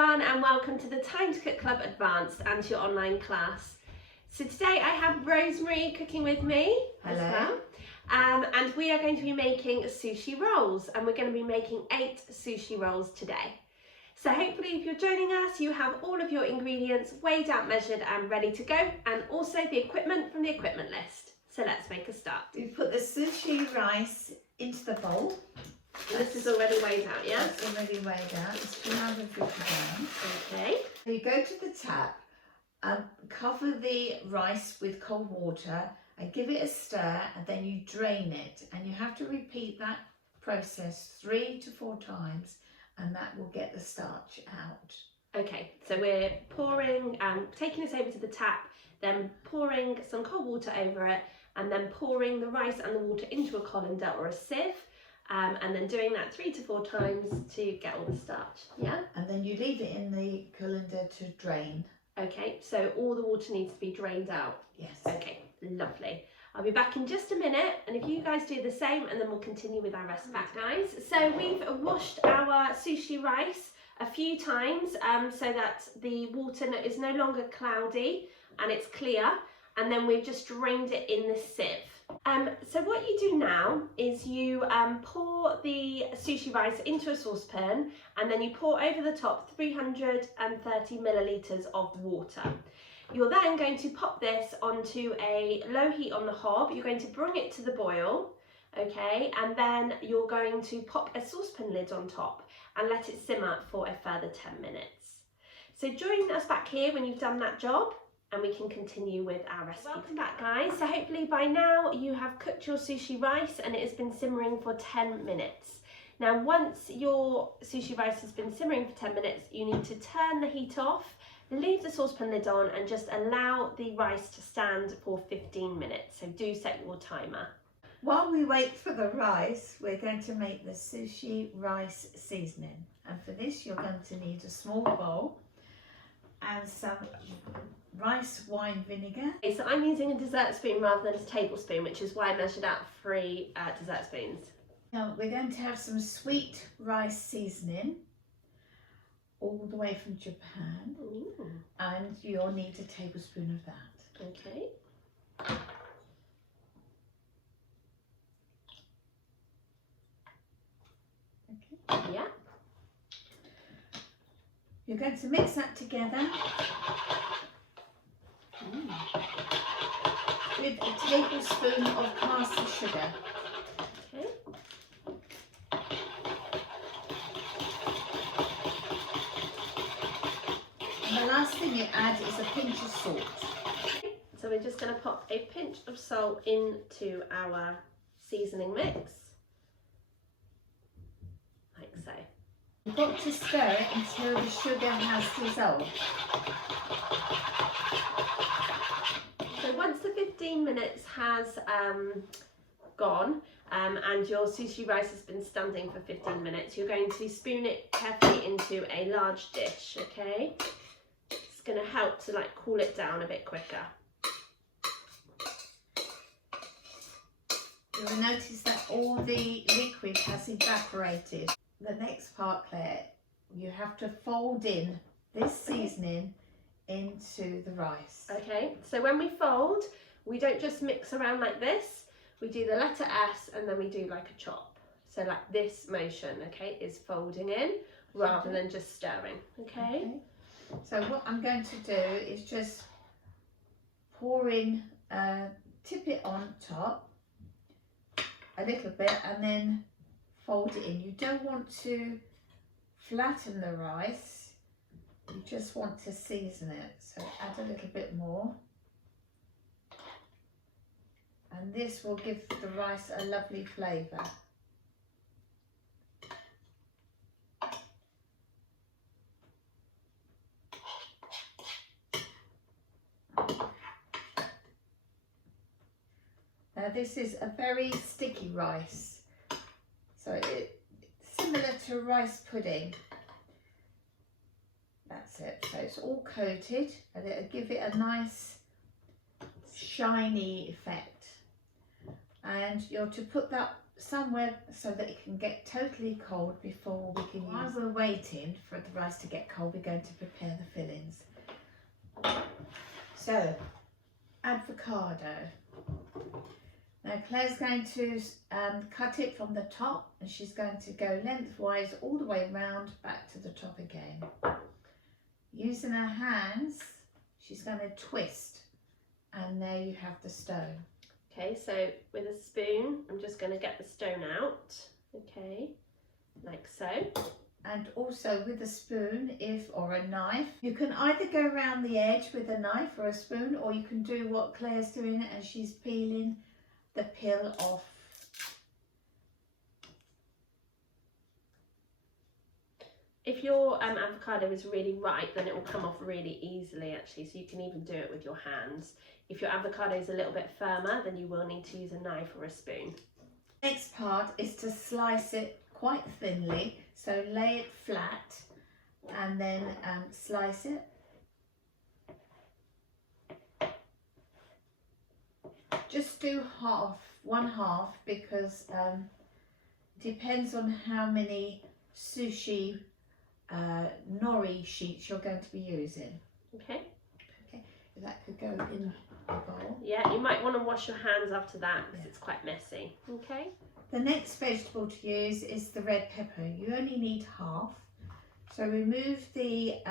everyone, and welcome to the Time to Cook Club Advanced and your online class. So today I have Rosemary cooking with me. Hello. As well. And we are going to be making sushi rolls, and we're going to be making 8 sushi rolls today. So hopefully if you're joining us, you have all of your ingredients weighed out, measured and ready to go, and also the equipment from the equipment list. So let's make a start. We put the sushi rice into the bowl. This is already weighed out, yeah? It's already weighed out. It's 250 grams. Okay. So you go to the tap and cover the rice with cold water and give it a stir, and then you drain it. And you have to repeat that process 3 to 4 times, and that will get the starch out. Okay, so we're pouring, taking this over to the tap, then pouring some cold water over it, and then pouring the rice and the water into a colander or a sieve, and then doing that 3 to 4 times to get all the starch, yeah? And then you leave it in the colander to drain. Okay, so all the water needs to be drained out? Yes. Okay, lovely. I'll be back in just a minute, and if you guys do the same, and then we'll continue with our recipe. Back, guys. So we've washed our sushi rice a few times so that the water is no longer cloudy and it's clear, and then we've just drained it in the sieve. So what you do now is you pour the sushi rice into a saucepan, and then you pour over the top 330 millilitres of water. You're then going to pop this onto a low heat on the hob. You're going to bring it to the boil, okay, and then you're going to pop a saucepan lid on top and let it simmer for a further 10 minutes. So join us back here when you've done that job, and we can continue with our recipe. Welcome back, guys. So hopefully by now you have cooked your sushi rice and it has been simmering for 10 minutes. Now once your sushi rice has been simmering for 10 minutes, you need to turn the heat off, leave the saucepan lid on, and just allow the rice to stand for 15 minutes. So do set your timer. While we wait for the rice, we're going to make the sushi rice seasoning. And for this, you're going to need a small bowl and some rice wine vinegar. Okay, so I'm using a dessert spoon rather than a tablespoon, which is why I measured out 3 dessert spoons. Now we're going to have some sweet rice seasoning, all the way from Japan. Ooh. And you'll need a tablespoon of that. Okay. Okay. Yeah. You're going to mix that together with a tablespoon of caster sugar. Okay. And the last thing you add is a pinch of salt. So we're just going to pop a pinch of salt into our seasoning mix, like so. You've got to stir it until the sugar has dissolved. So once the 15 minutes has gone and your sushi rice has been standing for 15 minutes, you're going to spoon it carefully into a large dish, okay? It's going to help to like cool it down a bit quicker. You will notice that all the liquid has evaporated. The next part, Claire, you have to fold in this seasoning into the rice. Okay, so when we fold, we don't just mix around like this, we do the letter S and then we do like a chop. So like this motion, okay, is folding in rather than just stirring, okay? So what I'm going to do is just pour in, tip it on top a little bit and then fold it in. You don't want to flatten the rice, you just want to season it. So add a little bit more. And this will give the rice a lovely flavour. Now this is a very sticky rice, so it's similar to rice pudding. That's it, so it's all coated and it'll give it a nice shiny effect. And you're to put that somewhere so that it can get totally cold before we can use. While we're waiting for the rice to get cold, we're going to prepare the fillings. So, avocado. Now Claire's going to cut it from the top, and she's going to go lengthwise all the way round back to the top again. Using her hands, she's going to twist, and there you have the stone. Okay, so with a spoon, I'm just going to get the stone out. Okay, like so. And also with a spoon, or a knife, you can either go around the edge with a knife or a spoon, or you can do what Claire's doing and she's peeling the peel off. If your avocado is really ripe, then it will come off really easily actually, so you can even do it with your hands. If your avocado is a little bit firmer, then you will need to use a knife or a spoon. Next part is to slice it quite thinly, so lay it flat and then slice it. Just do one half, because depends on how many Sushi Nori sheets you're going to be using. Okay. Okay, that could go in the bowl. Yeah, you might want to wash your hands after that because it's quite messy. Okay. The next vegetable to use is the red pepper. You only need half. So remove the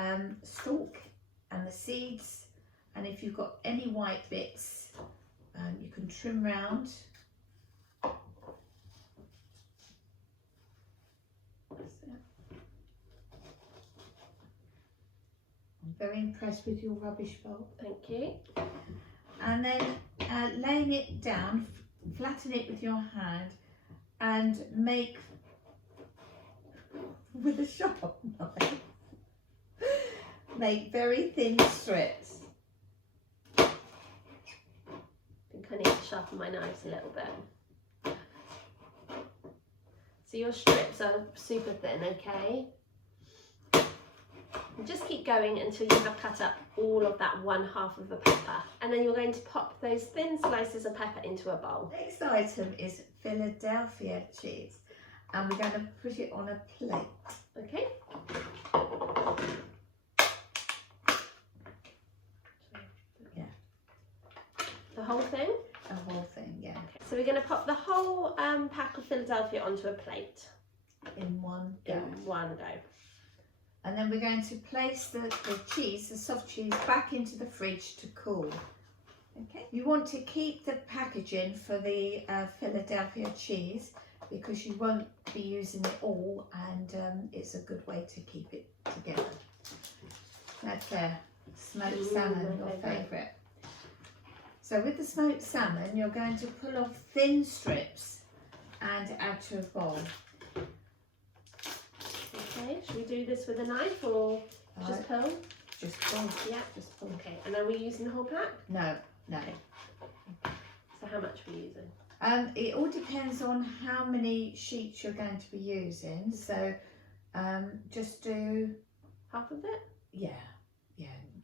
stalk and the seeds, and if you've got any white bits, you can trim round. I'm very impressed with your rubbish bowl. Thank you. And then laying it down, flatten it with your hand and make, with a sharp knife, make very thin strips. I think I need to sharpen my knives a little bit. So your strips are super thin, okay? And just keep going until you have cut up all of that one half of the pepper. And then you're going to pop those thin slices of pepper into a bowl. Next item is Philadelphia cheese, and we're going to put it on a plate. Okay. Yeah. The whole thing? The whole thing, yeah. Okay. So we're going to pop the whole pack of Philadelphia onto a plate. In one go. In one go. And then we're going to place the cheese, the soft cheese, back into the fridge to cool. Okay. You want to keep the packaging for the Philadelphia cheese, because you won't be using it all, and it's a good way to keep it together. That's there. Smoked salmon, your favourite. So with the smoked salmon, you're going to pull off thin strips and add to a bowl. Okay, should we do this with a knife or just pull? Just pull. Yeah, just pull. Okay, and are we using the whole pack? No, no. So how much are we using? It all depends on how many sheets you're going to be using. So just do half of it? Yeah,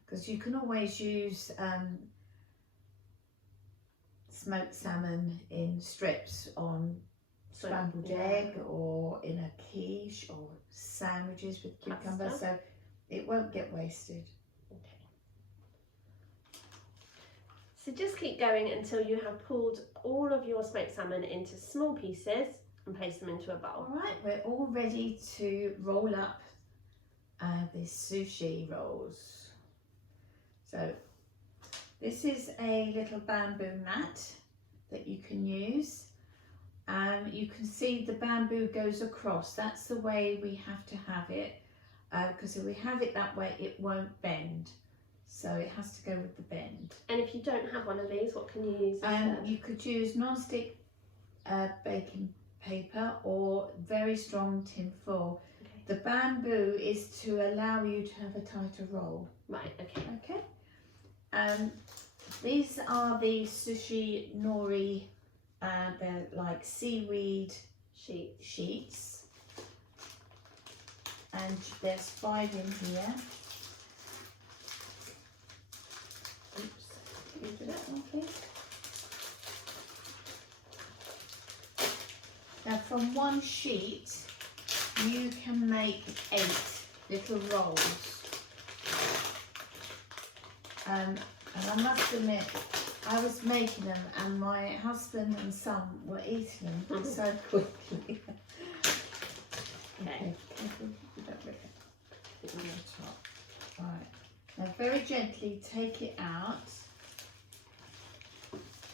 because you can always use smoked salmon in strips on scrambled egg, or in a quiche, or sandwiches with cucumber, so it won't get wasted. Okay. So just keep going until you have pulled all of your smoked salmon into small pieces and place them into a bowl. All right, we're all ready to roll up the sushi rolls. So this is a little bamboo mat that you can use. You can see the bamboo goes across. That's the way we have to have it, because if we have it that way, it won't bend. So it has to go with the bend. And if you don't have one of these, what can you use instead? You could use non-stick baking paper or very strong tin foil. Okay. The bamboo is to allow you to have a tighter roll. Right, okay. Okay. These are the Sushi Nori. They're like seaweed sheets, and there's 5 in here. Oops, can you do that one, please? Now from one sheet you can make 8 little rolls. And I must admit, I was making them and my husband and son were eating them so quickly. Okay. On the top. Right. Now very gently take it out,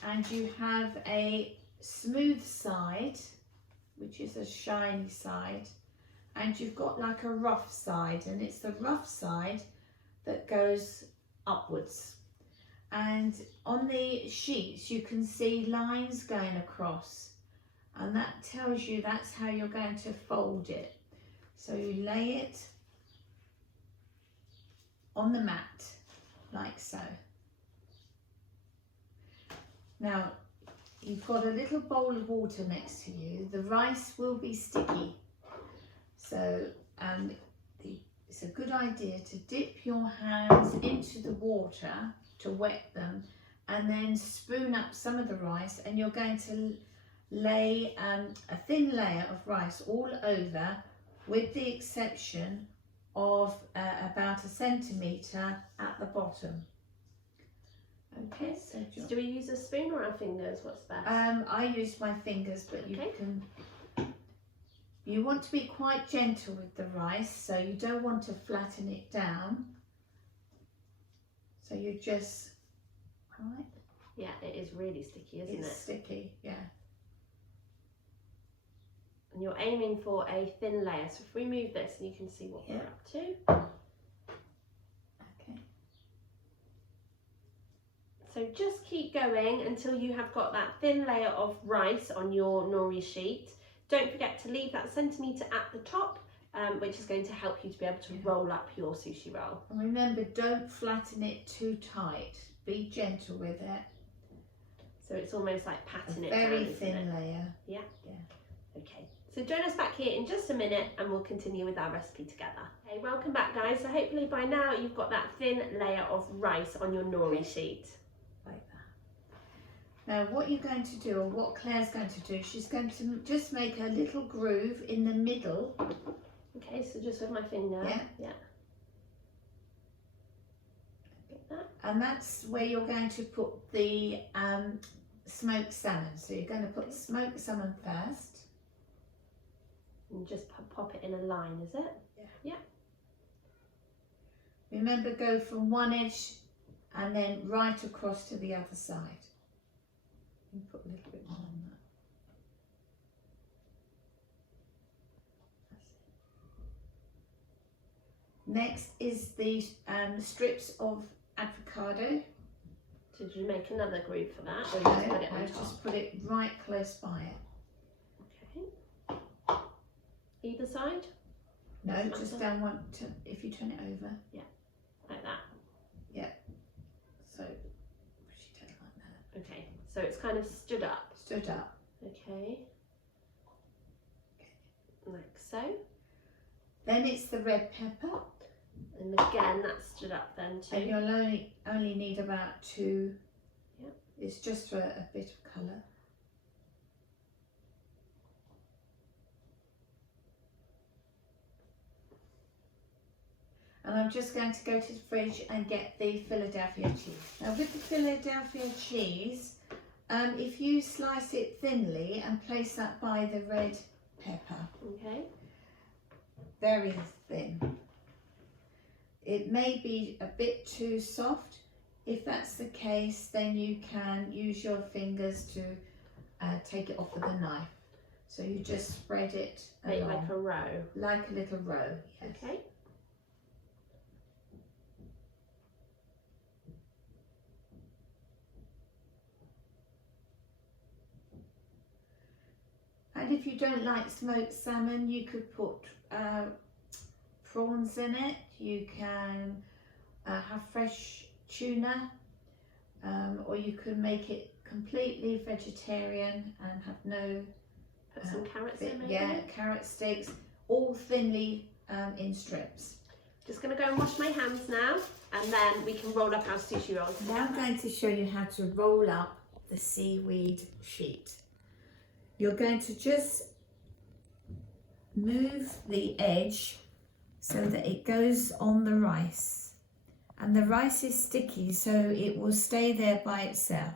and you have a smooth side, which is a shiny side, and you've got like a rough side, and it's the rough side that goes upwards. And on the sheets you can see lines going across, and that tells you that's how you're going to fold it. So you lay it on the mat like so. Now you've got a little bowl of water next to you. The rice will be sticky, so it's a good idea to dip your hands into the water to wet them, and then spoon up some of the rice, and you're going to lay a thin layer of rice all over, with the exception of about 1 centimetre at the bottom. Okay, so do we use a spoon or our fingers? What's best? I use my fingers, but you want to be quite gentle with the rice, so you don't want to flatten it down. So you just, right? Yeah, it is really sticky, isn't it? It's sticky, yeah. And you're aiming for a thin layer. So if we move this, and you can see what we're up to. Okay. So just keep going until you have got that thin layer of rice on your nori sheet. Don't forget to leave that centimetre at the top, which is going to help you to be able to roll up your sushi roll. And remember, don't flatten it too tight. Be gentle with it. So it's almost like patting it down, very isn't thin it? layer. Yeah? Yeah. Okay. So join us back here in just a minute and we'll continue with our recipe together. Okay, welcome back guys. So hopefully by now you've got that thin layer of rice on your nori sheet. Like that. Now what you're going to do, or what Claire's going to do, she's going to just make a little groove in the middle. Okay, so just with my finger. Yeah. Yeah. Get that. And that's where you're going to put the smoked salmon. So you're going to put smoked salmon first. And just pop it in a line, is it? Yeah. Yeah. Remember, go from one edge and then right across to the other side. You put a little bit more on that. Next is the strips of avocado. So did you make another groove for that, or you just put it on top? Just put it right close by it. Okay. Either side? No, Doesn't just matter. down one. If you turn it over. Yeah, like that. Yeah. So push it out like that. Okay, so it's kind of stood up. Stood up. Okay. Like so. Then it's the red pepper. And again, that's stood up then too. And you'll only need about 2. Yep. It's just for a bit of colour. And I'm just going to go to the fridge and get the Philadelphia cheese. Now with the Philadelphia cheese, if you slice it thinly and place that by the red pepper. Okay. Very thin. It may be a bit too soft. If that's the case, then you can use your fingers to take it off with a knife. So you just spread it Make along, like a row. like a little row. Yes. Okay. And if you don't like smoked salmon, you could put prawns in it. You can have fresh tuna, or you can make it completely vegetarian and have no... Put some carrots in maybe? Yeah, carrot sticks, all thinly in strips. Just going to go and wash my hands now, and then we can roll up our sushi rolls. Now I'm going to show you how to roll up the seaweed sheet. You're going to just move the edge so that it goes on the rice. And the rice is sticky, so it will stay there by itself,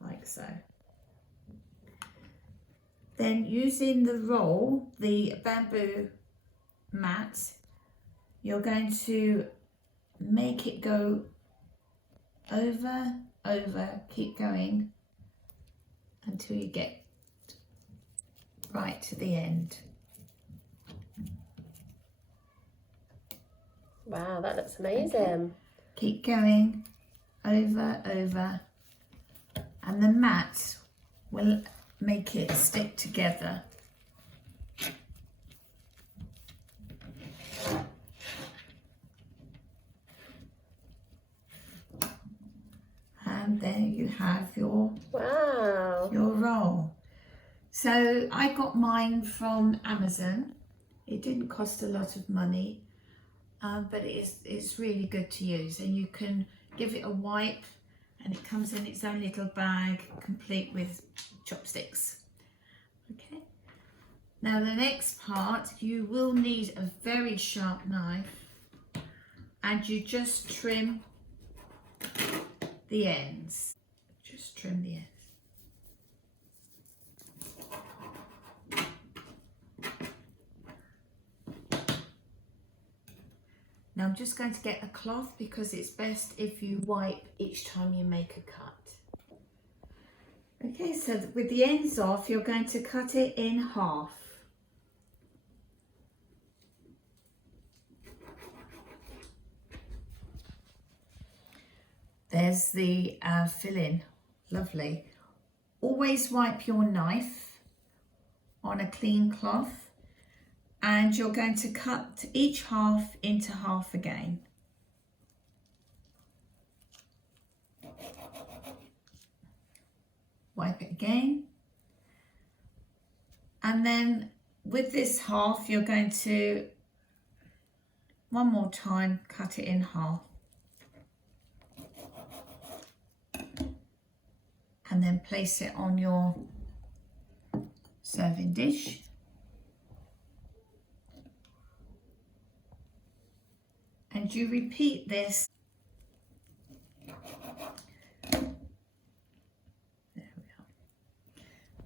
like so. Then using the roll, the bamboo mat, you're going to make it go over, keep going until you get right to the end. Wow, that looks amazing. Okay. Keep going over, and the mat will make it stick together. And then you have your roll. So I got mine from Amazon. It didn't cost a lot of money, but it's really good to use, and you can give it a wipe, and it comes in its own little bag complete with chopsticks. Okay, now the next part, you will need a very sharp knife, and you just trim the ends. Just trim the ends. Now I'm just going to get a cloth because it's best if you wipe each time you make a cut. Okay, so with the ends off, you're going to cut it in half. There's the filling, lovely. Always wipe your knife on a clean cloth, and you're going to cut each half into half again. Wipe it again. And then with this half, you're going to, one more time, cut it in half. And then place it on your serving dish. And you repeat this. There we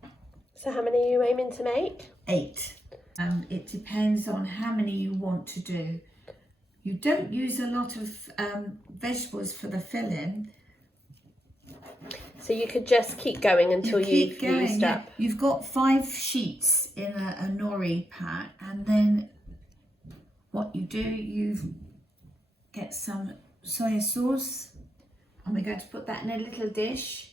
are. So how many are you aiming to make? 8. It depends on how many you want to do. You don't use a lot of vegetables for the filling. So you could just keep going until you've used up. You've got 5 sheets in a nori pack, and then what you do, you get some soy sauce, and we're going to put that in a little dish,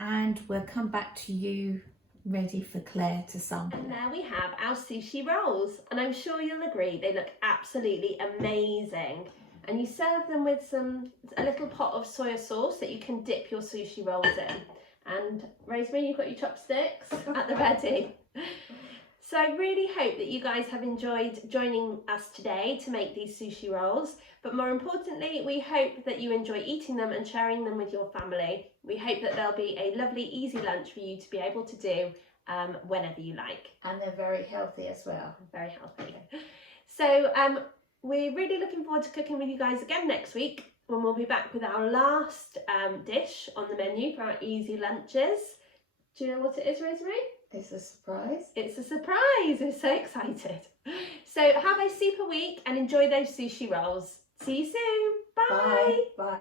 and we'll come back to you ready for Claire to sample. And there we have our sushi rolls, and I'm sure you'll agree they look absolutely amazing. And you serve them with a little pot of soy sauce that you can dip your sushi rolls in. And Rosemary, you've got your chopsticks at the ready. So I really hope that you guys have enjoyed joining us today to make these sushi rolls. But more importantly, we hope that you enjoy eating them and sharing them with your family. We hope that they'll be a lovely, easy lunch for you to be able to do whenever you like. And they're very healthy as well. Very healthy. So we're really looking forward to cooking with you guys again next week, when we'll be back with our last dish on the menu for our easy lunches. Do you know what it is, Rosemary? It's a surprise. It's a surprise. We're so excited. So have a super week and enjoy those sushi rolls. See you soon.